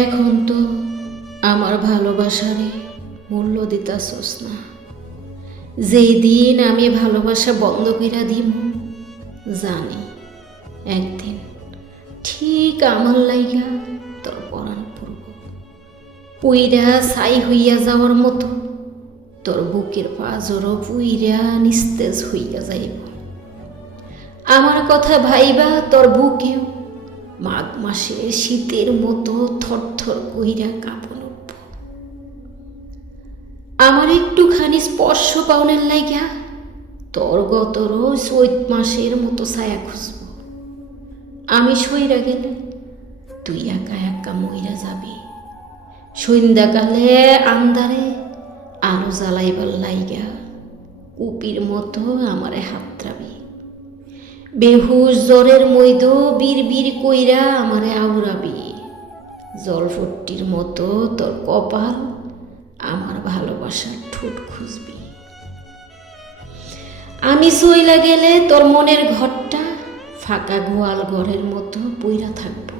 এখন তো আমার ভালোবাসারে মূল্য দিতাছস না। যেই দিন আমি ভালোবাসা বন্ধ কইরা দিব, জানি একদিন ঠিক আমার লাইগা তোর পরাণ পড়ব, পুইরা ছাই হইয়া যাওয়ার মতো তোর বুকের পাঁজরও পুইরা নিস্তেজ হইয়া যাইব। আমার কথা ভাইবা তোর বুকেও মাঘ মাসে শীতের মতো থরথর কইরা কাঁপন উঠব। আমার একটুখানি স্পর্শ পাওনের লাইগা তোর গতরও চৈত মাসের মতো ছায়া খুঁজব। আমি সইরা গেলে তুই একা একা মইরা যাবি। সন্ধ্যাকালে আন্দারে আলো জ্বালাইবার লাইগা কুপির মতো আমারে হাতরাবি। বেহুশ জ্বরের মইদ বীর কইরা আমারে আউরাবি। জলফট্টির মতো তোর কপাল আমার ভালোবাসার ঠোঁট খুঁজবি। আমি সইলা গেলে তোর মনের ঘরটা ফাঁকা গোয়াল ঘরের মতো পইরা থাকব।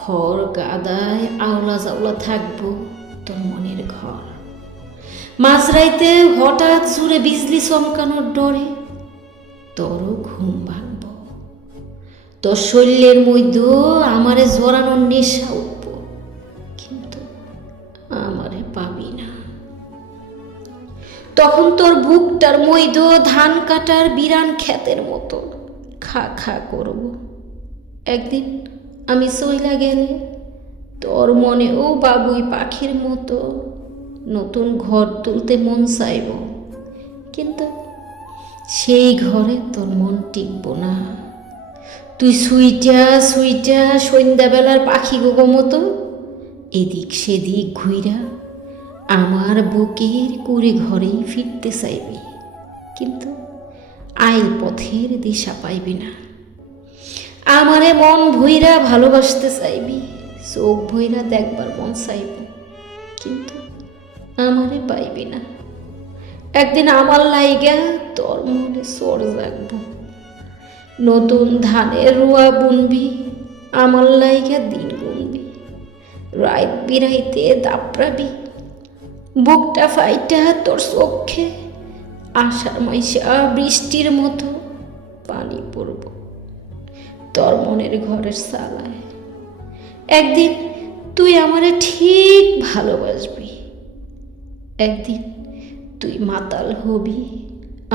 খড় গাদায় আওলা জাওলা থাকব তোর মনের ঘর। মাঝরাইতে হঠাৎ জুড়ে বিজলি চমকানোর ডরে তোরও ঘুম ভাঙব। তোর শরীরের মধ্যে আমারে জড়ানোর নেশা উঠব, কিন্তু আমারে পাবি না। তখন তোর বুকটার মইদ ধান কাটার বিরান ক্ষেতের মতো খা খা করব। একদিন আমি চইলা গেলে তোর মনেও বাবুই পাখির মতো নতুন ঘর তুলতে মন চাইব, কিন্তু সেই ঘরে তোর মন টিকব না। তুই সুইটা সুইটা সন্ধ্যাবেলার পাখি গোগো মতো এদিক সেদিক ঘুইরা আমার বুকের কুড়ে ঘরেই ফিরতে চাইবি, কিন্তু আইল পথের দিশা পাইবি না। আমারে মন ভইরা ভালোবাসতে চাইবি, চোখ ভইরা দেখবার মন চাইব, কিন্তু আমারে পাইবি না। একদিন আমার লাইগা তোর মনে চোর জাগব। নতুন ধানের রোয়া বুনবি, আমার লাইগা দিন গুনবি। রাত বিরাইতে দাপড়াবি, বুকটা ফাইটা তোর চোখে আষাঢ় মাইশা বৃষ্টির মতো পানি পড়ব তোর মনের ঘরের সালায়। একদিন তুই আমারে ঠিক ভালোবাসবি, একদিন তুই মাতাল হবি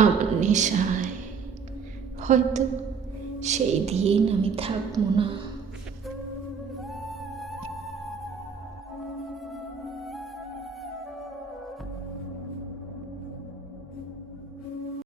আমার নেশায়। হয়তো সেই দিন আমি থাকবো না।